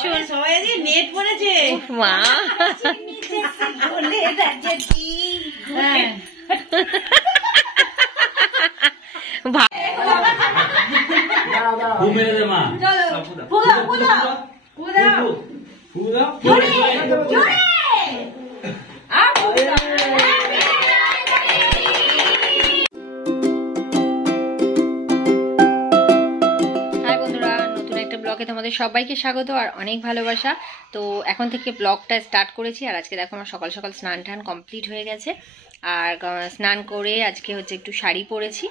আসুন। সবাই আজকে নেট পড়েছে মা তোমাদের সবাইকে স্বাগত আর অনেক ভালোবাসা। তো এখন থেকে ব্লগটা স্টার্ট করেছি। আর আজকে দেখো আমার সকাল সকাল স্নান টান কমপ্লিট হয়ে গেছে। আর স্নান করে আজকে হচ্ছে একটু শাড়ি পরেছি।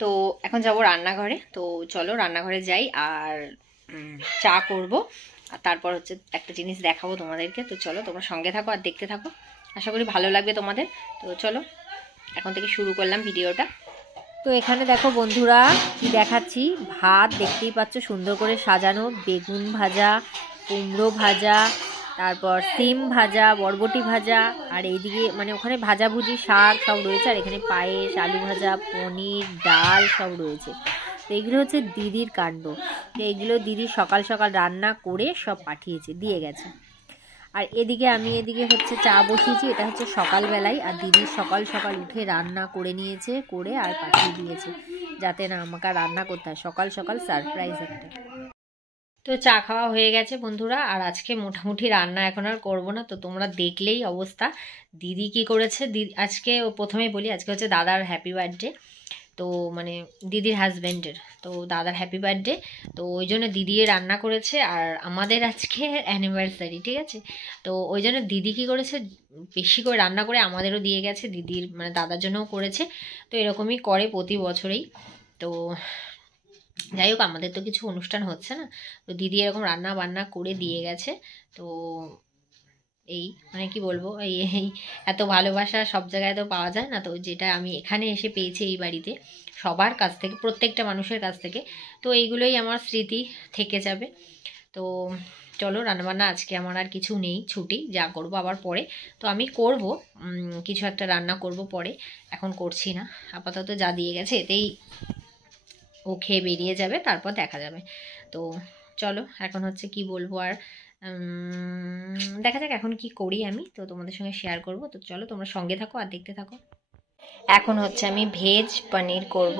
তো এখন যাব রান্নাঘরে। তো চলো রান্নাঘরে যাই আর চা করব। আর তারপর হচ্ছে একটা জিনিস দেখাবো তোমাদেরকে। তো চলো তোমরা সঙ্গে থাকো আর দেখতে থাকো, আশা করি ভালো লাগবে তোমাদের। তো চলো এখন থেকে শুরু করলাম ভিডিওটা। তো এখানে দেখো বন্ধুরা কি দেখাচ্ছি, ভাত দেখতেই পাচ্ছ সুন্দর করে সাজানো, বেগুন ভাজা, কুমড়ো ভাজা, তারপর সিম ভাজা, বরবটি ভাজা, আর এইদিকে মানে ওখানে ভাজাভুজি শাক সব রয়েছে, আর এখানে পায়েস, আলু ভাজা, পনির, ডাল সব রয়েছে। তো এইগুলো হচ্ছে দিদির কাণ্ড। তো এইগুলো দিদি সকাল সকাল রান্না করে সব পাঠিয়েছে, দিয়ে গেছে। আর এদিকে আমি হচ্ছে চা বসিয়েছি, এটা হচ্ছে সকালবেলায়। আর দিদি সকাল সকাল উঠে রান্না করে নিয়েছে, করে আর পাঠিয়ে দিয়েছে, যাতে না আমাকে রান্না করতে হয়। সকাল সকাল সারপ্রাইজ একটা। তো চা খাওয়া হয়ে গেছে বন্ধুরা। আর আজকে মোটামুটি রান্না এখন আর করবো না, তো তোমরা দেখলেই অবস্থা। দিদি কি করেছে, দিদি আজকে প্রথমেই বলি, আজকে হচ্ছে দাদার হ্যাপি বার্থডে। তো মানে দিদির হাজব্যান্ডের, তো দাদার হ্যাপি বার্থডে। তো ওই জন্য দিদি রান্না করেছে। আর আমাদের আজকে অ্যানিভার্সারি, ঠিক আছে। তো ওই জন্য দিদি কী করেছে, বেশি করে রান্না করে আমাদেরও দিয়ে গেছে, দিদির মানে দাদার জন্যও করেছে। তো এরকমই করে প্রতি বছরেই। তো যাই হোক, আমাদের তো কিছু অনুষ্ঠান হচ্ছে না, তো দিদি এরকম রান্না বান্না করে দিয়ে গেছে। তো এই মানে কি বলবো, এই এত ভালোবাসা সব জায়গায় তো পাওয়া যায় না। তো যেটা আমি এখানে এসে পেয়েছি এই বাড়িতে সবার কাছ থেকে, প্রত্যেকটা মানুষের কাছ থেকে, তো এইগুলোই আমার স্মৃতি থেকে যাবে। তো চলো রান্নাবান্না আজকে আমার আর কিছু নেই, ছুটি, যা করব আবার পরে। তো আমি করব কিছু একটা রান্না করব পরে, এখন করছি না। আপাতত যা দিয়ে গেছে এতেই ও খেয়ে বেরিয়ে যাবে, তারপর দেখা যাবে। তো চলো এখন হচ্ছে কি বলবো, আর দেখা যাক এখন কি করি আমি, তো তোমাদের সঙ্গে শেয়ার করব। তো চলো তোমরা সঙ্গে থাকো আর দেখতে থাকো। এখন হচ্ছে আমি ভেজ পনির করব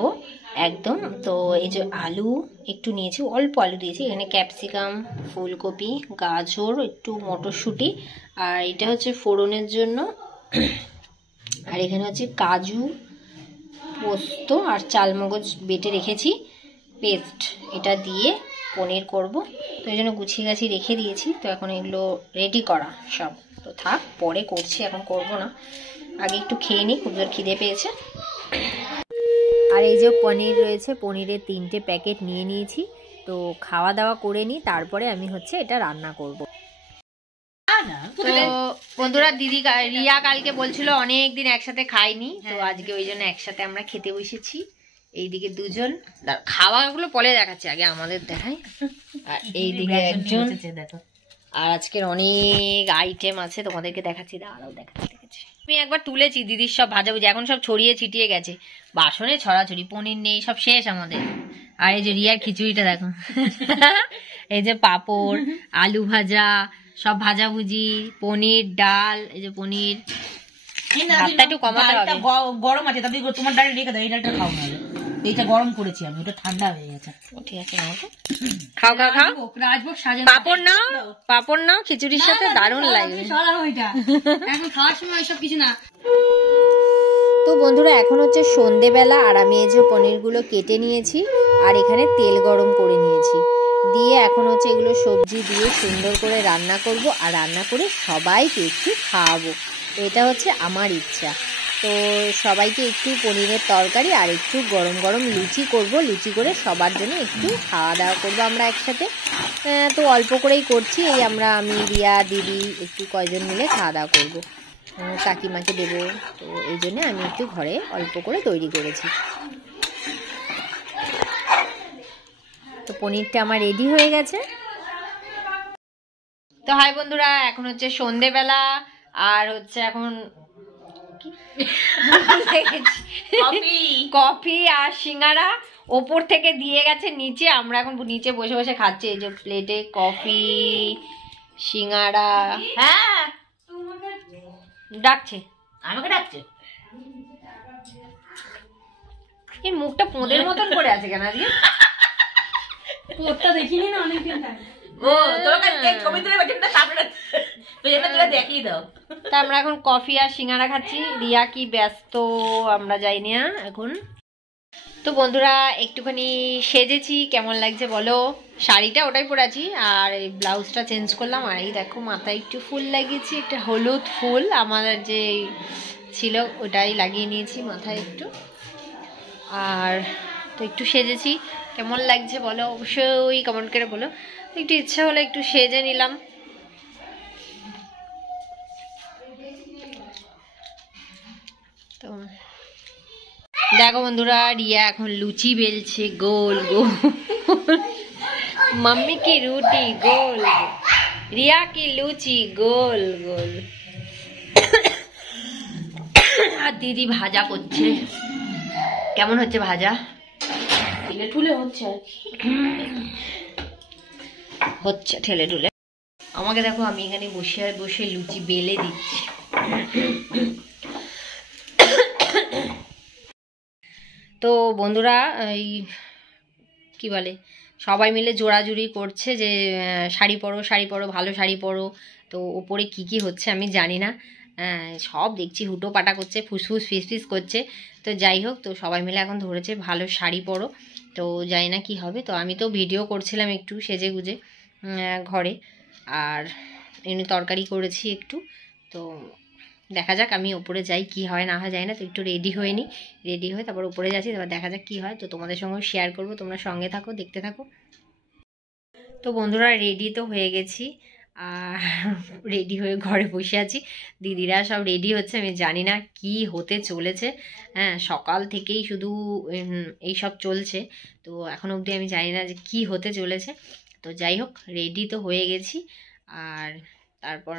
একদম। তো এই যে আলু একটু নিয়েছি, অল্প আলু দিয়েছি, এখানে ক্যাপসিকাম, ফুলকপি, গাজর, একটু মটরশুঁটি, আর এটা হচ্ছে ফোড়নের জন্য। আর এখানে হচ্ছে কাজু, পোস্ত আর চালমগজ বেটে রেখেছি পেস্ট, এটা দিয়ে পনির করব। তো এই জন্য গুছিয়ে গাছি রেখে দিয়েছি। তো এখন এগুলো রেডি করা সব, তো থাক পরে করছি, এখন করব না, আগে একটু খেয়ে নিই, খুব জোর খিদে পেয়েছে। আর এই যে পনির রয়েছে, পনিরের 3টে প্যাকেট নিয়ে নিয়েছি। তো খাওয়া দাওয়া করে নিই, তারপরে আমি হচ্ছে এটা রান্না করব। তো বন্ধুরা দিদি রিয়া কালকে বলছিল অনেক দিন একসাথে খাইনি, তো আজকে ওই জন্য একসাথে আমরা খেতে বসেছি। এইদিকে দুজন, খাওয়াগুলো পরে দেখাচ্ছি, আগে আমাদের দেখাই। আর এইদিকে একজন, আর আজকের অনেক আইটেম আছে, তোমাদেরকে দেখাচ্ছি, দাঁড়াও দেখাচ্ছি। আমি একবার তুলেছি দিদির সব ভাজাভুজি, এখন সব ছড়িয়ে ছিটিয়ে গেছে, বাসনে ছড়াছড়ি, পনির নেই, সব শেষ আমাদের। আর এই যে রিয়ার খিচুড়িটা দেখো, এই যে পাঁপড়, আলু ভাজা, সব ভাজাভুজি, পনির, ডাল, এই যে পনির। ভাতটা একটু কমাতে হবে, গরম আছে, তাদের তোমার ডাল রেখে দাও, এই ডালটা খাও না, এইটা গরম করেছি আমি, ওটা ঠান্ডা হয়ে গেছে। ঠিক আছে খাও খাও খাও। পাঁপড় নাও, পাঁপড় নাও, খিচুড়ির সাথে দারুণ লাগবে। এখন খাওয়ার সময় ওইসব কিছু না। তো বন্ধুরা এখন হচ্ছে সন্ধেবেলা, আর আমি এই যে পনিরগুলো কেটে নিয়েছি, আর এখানে তেল গরম করে নিয়েছি, দিয়ে এখন হচ্ছে এগুলো সবজি দিয়ে সুন্দর করে রান্না করব। আর রান্না করে সবাইকে একটু খাওয়াবো, তো এটা হচ্ছে আমার ইচ্ছা। তো সবাইকে একটু পনিরের তরকারি আর একটু গরম গরম লুচি করব, লুচি করে সবার জন্য একটু খাওয়া দাওয়া করবো আমরা একসাথে। তো অল্প করেই করছি, এই আমি, রিয়া, দিদি একটু কয়জন মিলে খাওয়া দাওয়া করবো, কাকিমাকে দেবো। তো এই জন্য আমি একটু ঘরে অল্প করে তৈরি করেছি। তো পনিরটা আমার রেডি হয়ে গেছে। তো হাই বন্ধুরা, এখন হচ্ছে সন্ধেবেলা, আর হচ্ছে এখন কফি আর সিঙ্গারা, ওপর থেকে দিয়ে গেছে নিচে, আমরা এখন নিচে বসে বসে খাচ্ছি। এই যে প্লেটে কফি, সিঙ্গাড়া। হ্যাঁ ডাকছে, আমাকে ডাকছে। এই মুখটা পোঁদের মতন করে আছে কেন আজকে? পোতটা দেখিনি না অনেকদিন আগে। ও তোমাকে ছবি তুলে পেছনটা সামনে পেছনটা তুলে দেখিয়ে দাও। তা আমরা এখন কফি আর সিঙ্গাড়া খাচ্ছি। রিয়া কি ব্যস্ত আমরা যাইনি না এখন। তো বন্ধুরা একটুখানি সেজেছি, কেমন লাগছে বলো। শাড়িটা ওটাই পরে আছি আর এই ব্লাউজটা চেঞ্জ করলাম। আর এই দেখো মাথায় একটু ফুল লাগিয়েছি, একটা হলুদ ফুল আমাদের যে ছিল ওটাই লাগিয়ে নিয়েছি মাথায় একটু। আর তো একটু সেজেছি, কেমন লাগছে বলো অবশ্যই কমেন্ট করে বলো। একটু ইচ্ছা হলো একটু সেজে নিলাম। তো দেখো বন্ধুরা রিয়া এখন লুচি বেলছে গোল গোল, मम्मी की रोटी गोल गोल, रिया की लूची गोल गोल। আর দিদি ভাজা করছে। কেমন হচ্ছে ভাজা? ঠেলে ঠুলে হচ্ছে হচ্ছে ঠেলে ঠুলে। আমাকে দেখো আমি এখানে বসে বসে লুচি বেলে দিচ্ছি। তো বন্ধুরা এই কি বলে সবাই মিলে জোড়াজুড়ি করছে যে শাড়ি পরো শাড়ি পরো, ভালো শাড়ি পরো। তো ওপরে কি কি হচ্ছে আমি জানি না, সব দেখছি হুটো পাটা করছে, ফুসফুস ফিসফিস করছে। তো যাই হোক, তো সবাই মিলে এখন ধরেছে ভালো শাড়ি পরো। তো জানি না কি হবে। তো আমি তো ভিডিও করছিলাম একটু সেজে গুজে ঘরে, আর এমনি তরকারি করেছি একটু। তো দেখা যাক আমি ওপরে যাই, কি হয় না হয় যায় না। তো একটু রেডি হয়ে নিই, রেডি হয়ে তারপর উপরে যাচ্ছি, তারপর দেখা যাক কি হয়। তো তোমাদের সঙ্গেও শেয়ার করবো, তোমরা সঙ্গে থাকো, দেখতে থাকো। তো বন্ধুরা রেডি তো হয়ে গেছি, আর রেডি হয়ে ঘরে বসে আছি। দিদিরা সব রেডি হচ্ছে, আমি জানি না কি হতে চলেছে। হ্যাঁ সকাল থেকেই শুধু এই সব চলছে। তো এখন অবধি আমি জানি না যে কি হতে চলেছে। তো যাই হোক রেডি তো হয়ে গেছি, আর তারপর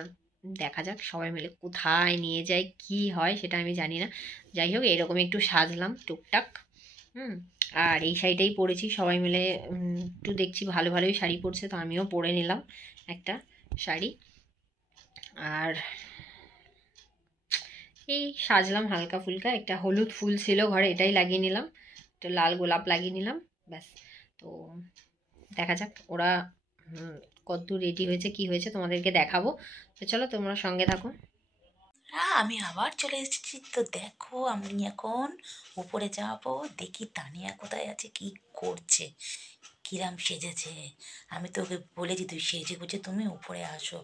দেখা যাক সবাই মিলে কোথায় নিয়ে যায়, কি হয় সেটা আমি জানি না। যাই হোক এরকম একটু সাজলাম টুকটাক। আর এই শাড়িটাই পরেছি, সবাই মিলে একটু দেখছি ভালো ভালোই শাড়ি পরছে, তো আমিও পরে নিলাম একটা শাড়ি। আর এই সাজলাম হালকা ফুলকা, একটা হলুদ ফুল ছিল ঘরে এটাই লাগিয়ে নিলাম, একটা লাল গোলাপ লাগিয়ে নিলাম, ব্যাস। তো দেখা যাক ওরা কতদূর রেডি হয়েছে কি হয়েছে তোমাদেরকে দেখাবো। তো চলো তোমরা সঙ্গে থাকো। আমি আবার চলে এসেছি। তো দেখো আমি এখন উপরে যাব, দেখি তানিয়া কোথায় আছে, কি করছে, কিরাম সেজেছে। আমি তো ওকে বলেছি তুই সেজে গুজে তুমি উপরে আসো।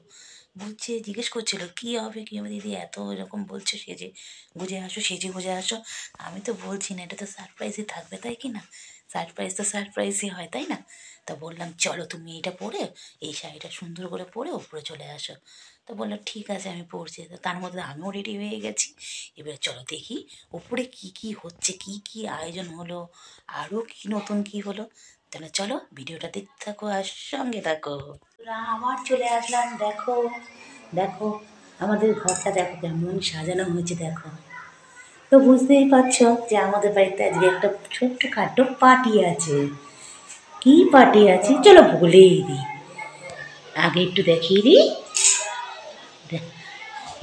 বলছে জিজ্ঞেস করছিল কী হবে কী হবে দিদি, এত এরকম বলছো সেজে গুজে আসো সেজে গুজে আসো। আমি তো বলছি না, এটা তো সারপ্রাইজই থাকবে তাই কি না, সারপ্রাইজ তো সারপ্রাইজই হয় তাই না। তা বললাম চলো তুমি এটা পরে এই শাড়িটা সুন্দর করে পরে উপরে চলে আসো। তো বললো ঠিক আছে আমি পড়ছি। তো তার মধ্যে আমিও রেডি হয়ে গেছি। এবার চলো দেখি উপরে কি কি হচ্ছে, কি কি আয়োজন হলো, আরও কি নতুন কি হলো। তাহলে চলো ভিডিওটা দেখতে থাকো আর সঙ্গে থাকো। আবার চলে আসলাম। দেখো দেখো আমাদের ঘরটা দেখো কেমন সাজানো হয়েছে দেখো। তো বুঝতেই পারছো যে আমাদের বাড়িতে আজকে একটা ছোট্ট খাটো পার্টি আছে। কি পার্টি আছে চলো বলেই দিই, আগে একটু দেখিয়ে দিই।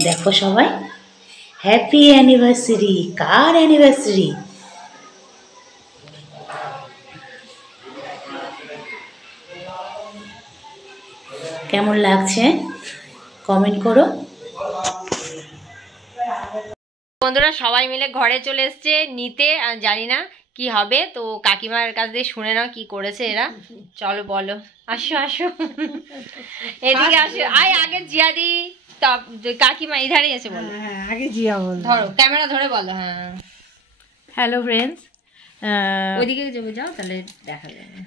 দেখো সবাই হ্যাপি অ্যানিভার্সারি। কার অ্যানিভার্সারি? কেমন লাগছে কমেন্ট করো। বন্ধুরা সবাই মিলে ঘরে চলে এসছে নিতে, জানি না কি হবে। তো কাকিমার কাছ দিয়ে শুনে নাও কি করেছে এরা। চলো বলো, আসো আসো এদিকে আসো। আয় আগে জিয়াদি কাকিমা ইধারে এসে বলো। হ্যাঁ আগে জিয়া বল, ধরো ক্যামেরা ধরে বলো। হ্যাঁ হ্যালো ফ্রেন্ডস। ওইদিকে যাও তাহলে দেখা যাবে।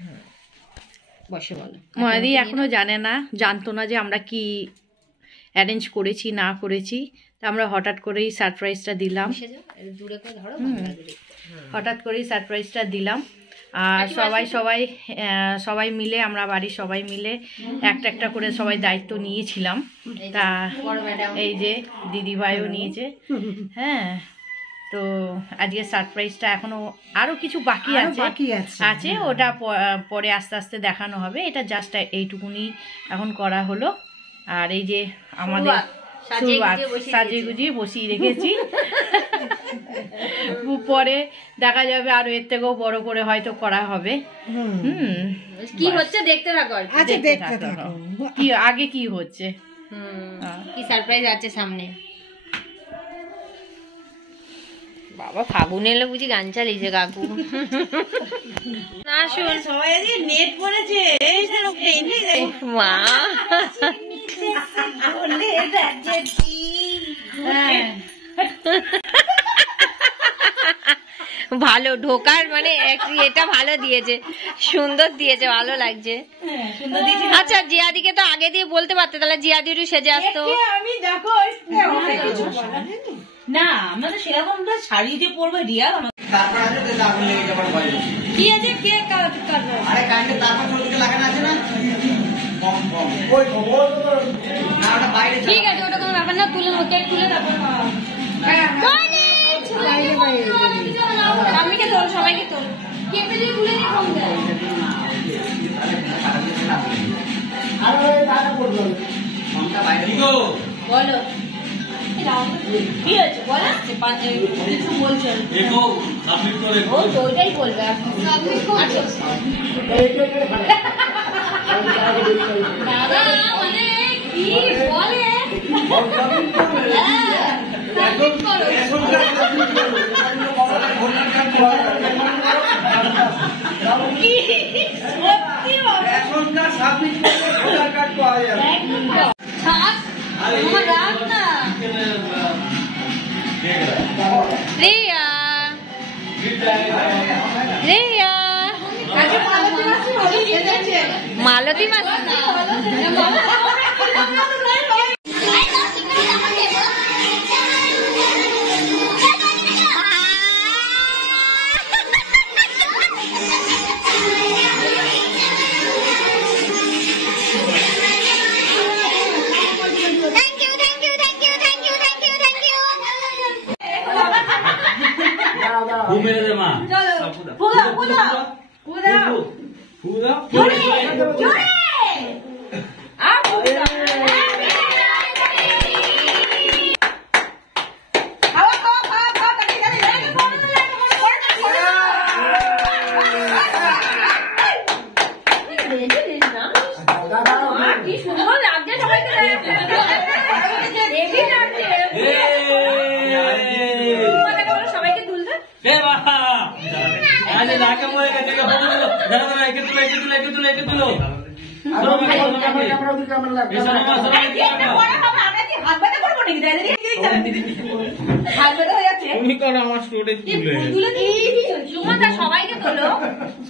বসে বলো। মনাদি এখনো জানে না, জানতো না যে আমরা কি অ্যারেঞ্জ করেছি না করেছি। তা আমরা হঠাৎ করেই সারপ্রাইজটা দিলাম, দূরে করে ধরো। হঠাৎ করেই সারপ্রাইজটা দিলাম। আর সবাই মিলে আমরা বাড়ির সবাই মিলে একটা একটা করে সবাই দায়িত্ব নিয়েছিলাম। তা এই যে দিদিভাইও নিয়েছে। হ্যাঁ তো আজকে সারপ্রাইজটা এখনো আরো কিছু বাকি আছে ওটা পরে আস্তে আস্তে দেখানো হবে। এটা জাস্ট এইটুকুনি এখন করা হলো। আর এই যে আমাদের সাজিয়ে গুজিয়ে বসিয়ে রেখেছি, পরে দেখা যাবে আরো এর থেকেও বড় করে হয়তো করা হবে। কি হচ্ছে দেখতে থাকো, কি আগে কি হচ্ছে, কি সারপ্রাইজ আছে সামনে। বাবা ফাগুন এলো বুঝি গান চালিয়েছে কাকু। আসুন সবাই নেট পড়েছে মা, ভালো ঢোকার মানে এটা ভালো দিয়েছে, সুন্দর দিয়েছে, ভালো লাগছে। আচ্ছা জিয়াদিকে তো আগে দিয়ে বলতে পারতে, তাহলে জিয়াদি একটু সেজে আসতো। আমি দেখো না, আমরা তো সেরকম শাড়ি দিয়ে পরবে রিয়া। কি আছে কে আরে কাণ্ডে তারপর চলতে লাগানো আছে না, ঠিক আছে ওটা কোনো ব্যাপার না, তুলে কেক তুলে তারপর আমিকে তোল, সবাইকে তোল, কেকটা দিয়ে তুলে নিয়ে ফোন দেয়। বলো কি হয়েছে, বলো কিছু বলছো, ও তো ওইটাই বলবে। দাদা মানে কি বলে, মালতী মাসি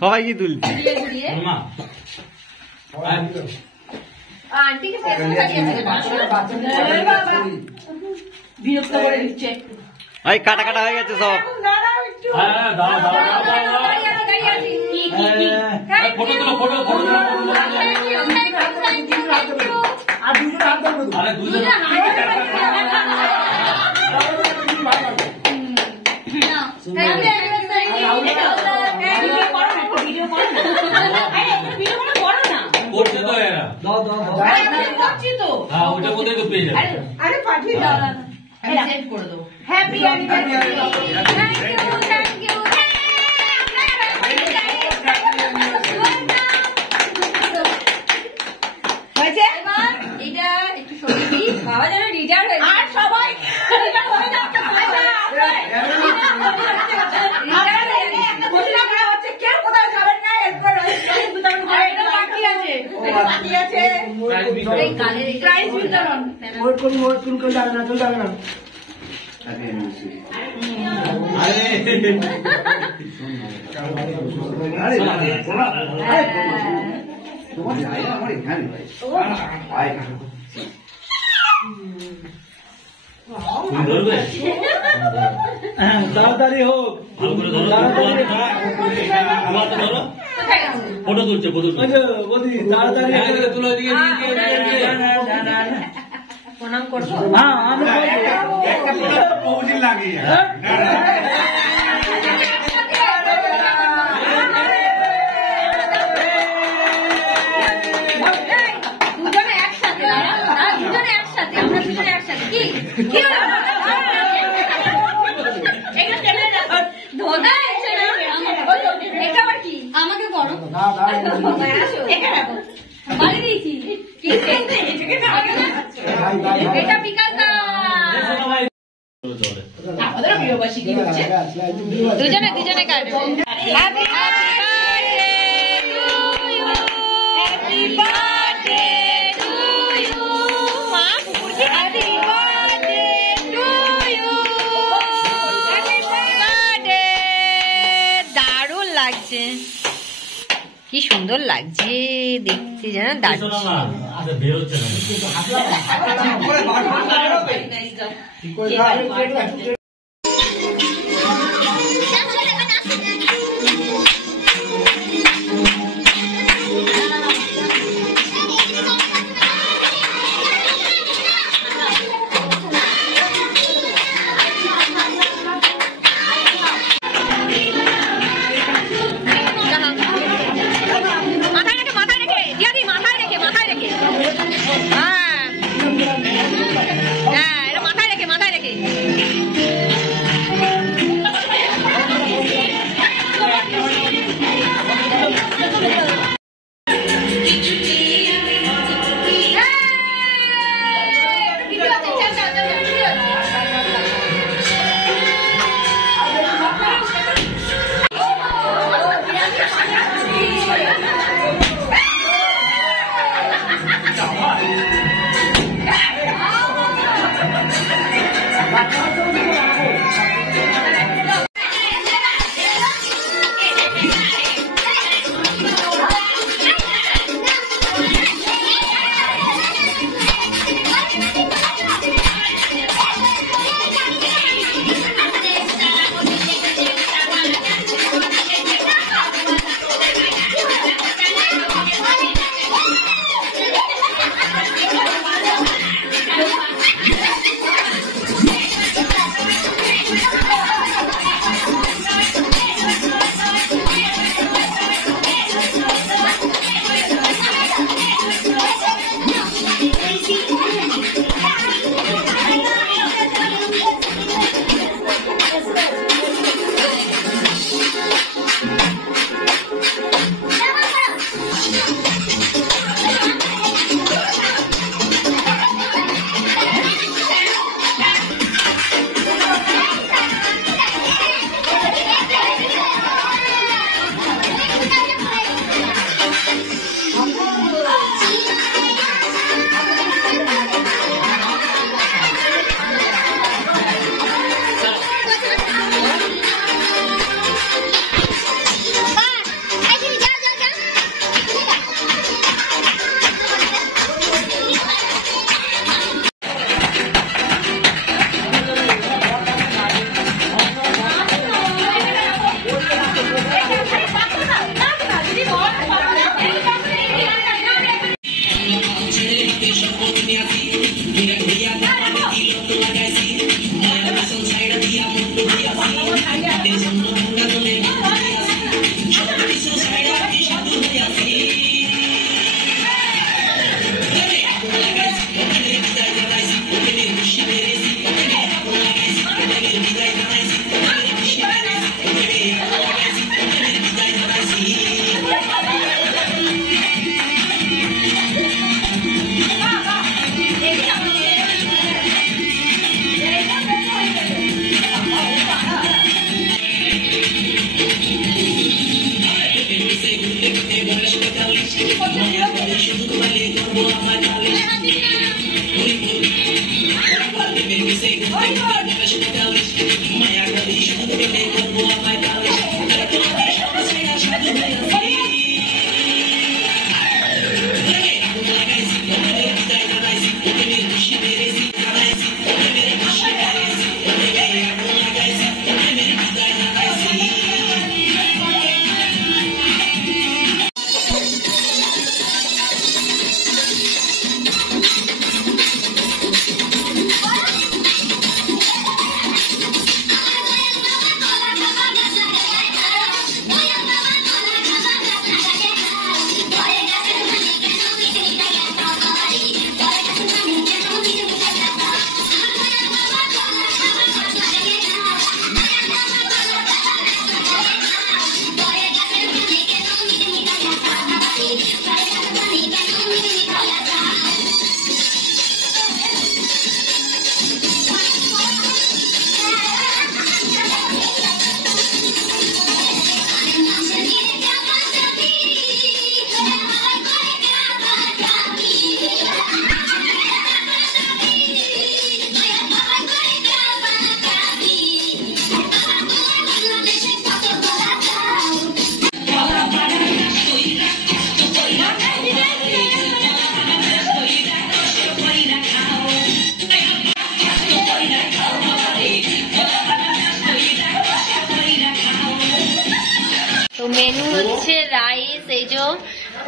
সবাইকে তুলছে কাটা কাটা হয়ে গেছে সব। ওটা কোথায় তো পেয়ে যাবে। আরে পাঠিয়ে দাও, সেন্ড করে দাও। Happy anniversary, thank you. হয়েছে এটা একটু সত্যি খাওয়া যাবে, রিজার্ভ হয়েছে আর সবাই রিজার্ভ হয়ে যাচ্ছে। কেউ কোথাও খাবেন না, এরপর বাকি আছে প্রাইজ বিতরণ। যাবে না, চল যাবে না। তাড়াতাড়ি হোক, ফটো তুলছে, তাড়াতাড়ি প্রণাম করবো। হ্যাঁ আমি লাগে। আমাকে করো এটা বিকাশ দা দুজনে দুজনে কাটবে হ্যাপি বার্থডে টু ইউ মা পুরকি happy birthday to you happy birthday দারুণ লাগছে কি সুন্দর লাগছে দেখতে জানা দারুণ মাথায় রেখে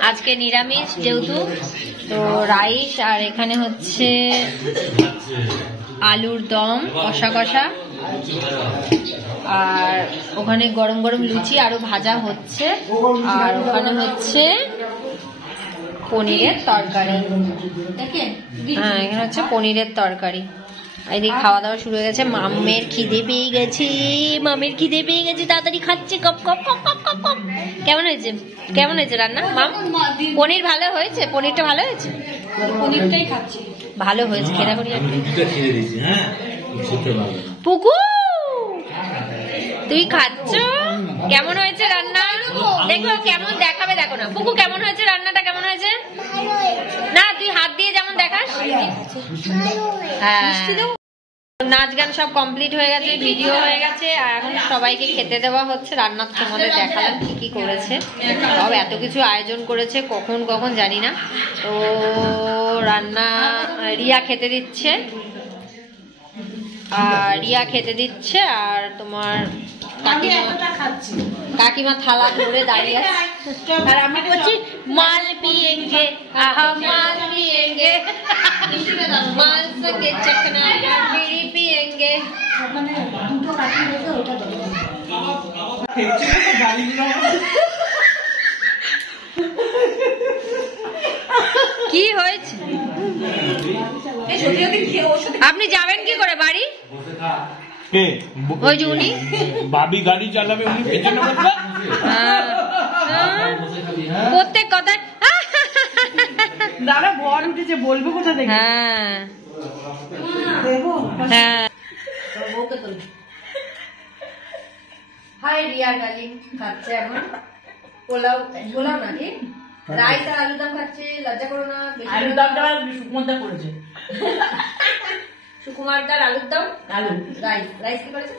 আজকে নিরামিষ যেহেতু, তো রাইস আর এখানে হচ্ছে আলুর দম কষা কষা, আর ওখানে গরম গরম লুচি আরো ভাজা হচ্ছে, আর ওখানে হচ্ছে পনিরের তরকারি। হ্যাঁ, এখানে হচ্ছে পনিরের তরকারি। এদিকে খাওয়া দাওয়া শুরু হয়ে গেছে। মামের খিদে পেয়ে গেছে, তাড়াতাড়ি খাচ্ছে। কপ কপ কপ কপ কপ কপ। কেমন হয়েছে, কেমন হয়েছে রান্না মাম? পনির ভালো হয়েছে? পনিরটা ভালো হয়েছে? পনিরটাই খাচ্ছি, ভালো হয়েছে। খেলা করি পুকু, তুই খাচ্ছ? কেমন হয়েছে রান্না? দেখো কেমন দেখাবে, দেখো না পুকু কেমন হয়েছে রান্নাটা, কেমন হয়েছে? না তুই হাত দিয়ে যেমন দেখাস। হ্যাঁ, নাচ গান সব কমপ্লিট হয়ে গেছে, ভিডিও হয়ে গেছে, আর এখন সবাইকে খেতে দেওয়া হচ্ছে। রান্না তোমাদের দেখালাম কি কি করেছে, সব এত কিছু আয়োজন করেছে, কখন কখন জানি না। তো রান্না রিয়া খেতে দিচ্ছে, আর রিয়া খেতে দিচ্ছে, আর তোমার কাকিমা থালা ধরে দাঁড়িয়ে আছে, আর আমি বলছি মাল পিয়েঙ্গে, আহা মাল পিয়েঙ্গে, মাল সঙ্গে চকনা বিড়ি পিয়েঙ্গে। কি হয়েছে? আপনি যাবেন কি করে বাড়ি? ওই যে উনি ভাবি গাড়ি চালাবে, উনি পেছনে বসবে। প্রত্যেক কথায় দাদা বর উঠেছে, বলবো কোথা থেকে? হ্যাঁ হ্যাঁ। হাই রিয়া ডার্লিং খাচ্ছে এখন পোলাও, পোলাও না ঠিক, রাইস আর আলুর দম খাচ্ছে। লজ্জা করো না, আলুর দমটা সুকুমারদা করেছে। সুকুমারদার আলুর দম, আলু রাইস। রাইস কি করেছে?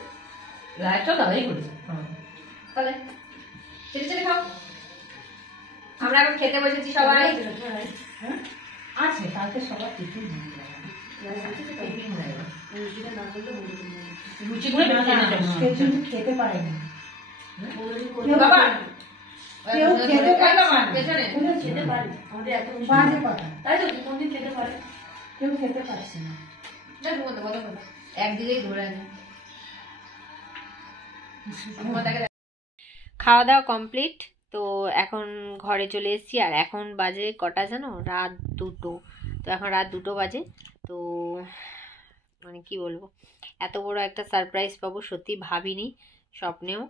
রাইসটা দাদাই করেছে। তাহলে চেটে চেটে খাও। আমরা এখন খেতে বসেছি সবাই। আছে কালকে সবার টিফিন লুচি করে খেতে পারেনি বাবা, কেউ খেতে পারে না, পেছনে খেতে পারে, আমাদের এত বাজে কথা, তাই তো কোনদিন খেতে পারে, কেউ খেতে পারছে না। একদিকেই ধরে আছে। খাওয়া দাওয়া কমপ্লিট, তো এখন ঘরে চলে এসেছি। আর এখন বাজে কটা জানো? রাত 2টো। তো এখন রাত 2টো বাজে। তো মানে কি বলবো, এত বড় একটা সারপ্রাইজ পাবো সত্যি ভাবিনি স্বপ্নেও।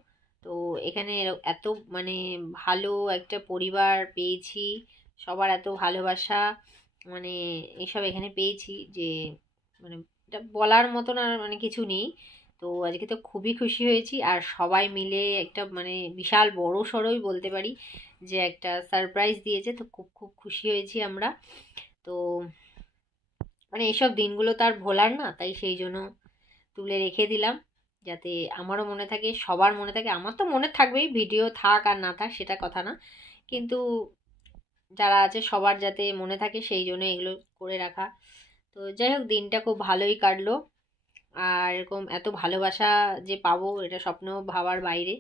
তো এখানে এত মানে ভালো একটা পরিবার পেয়েছি, সবার এত ভালোবাসা, মানে এইসব এখানে পেয়েছি যে মানে এটা বলার মতন আর মানে কিছু নেই। তো আজকে তো খুবই খুশি হয়েছি, আর সবাই মিলে একটা মানে বিশাল বড় সড়োই বলতে পারি যে একটা সারপ্রাইজ দিয়েছে। তো খুব খুব খুশি হয়েছি আমরা। তো মানে এইসব দিনগুলো তো আর ভোলার না, তাই সেই জন্য তুলে রেখে দিলাম যাতে আমারও মনে থাকে, সবার মনে থাকে। আমার তো মনে থাকবেই, ভিডিও থাক আর না থাক সেটা কথা না, কিন্তু যারা আছে সবার যাতে মনে থাকে সেই জন্য এগুলো করে রাখা। তো যাই হোক, দিনটা খুব ভালোই কাটলো। আর এরকম এত ভালোবাসা যে পাবো এটা স্বপ্ন ভাবার বাইরে।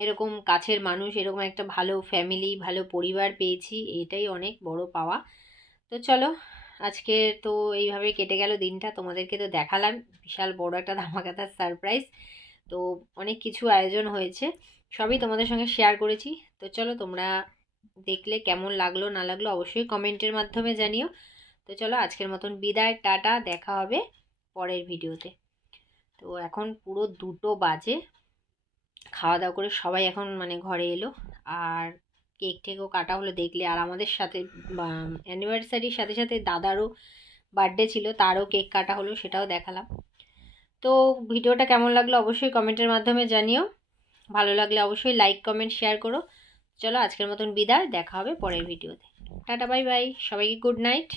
এরকম কাছের মানুষ, এরকম একটা ভালো ফ্যামিলি, ভালো পরিবার পেয়েছি, এটাই অনেক বড় পাওয়া। তো চলো, আজকে তো এইভাবে কেটে গেল দিনটা। তোমাদেরকে তো দেখালাম বিশাল বড় একটা ধামাকাদার সারপ্রাইজ। তো অনেক কিছু আয়োজন হয়েছে, সবই তোমাদের সঙ্গে শেয়ার করেছি। তো চলো, তোমরা দেখলে কেমন লাগলো না লাগলো অবশ্যই কমেন্টের মাধ্যমে জানিও। তো চলো, আজকের মতন বিদায়, টাটা, দেখা হবে পরের ভিডিওতে। তো এখন পুরো 2টো বাজে, খাওয়া দাওয়া করে সবাই এখন মানে ঘরে এলো, আর কেক টেকও কাটা হলো দেখলে। আর আমাদের সাথে অ্যানিভার্সারির সাথে সাথে দাদারও বার্থডে ছিল, তারও কেক কাটা হলো, সেটাও দেখালাম। তো ভিডিওটা কেমন লাগলো অবশ্যই কমেন্টের মাধ্যমে জানিও। ভালো লাগলে অবশ্যই লাইক কমেন্ট শেয়ার করো। চলো, আজকের মতন বিদায়, দেখা হবে পরের ভিডিওতে। টাটা, বাই বাই, সবাইকে গুড নাইট।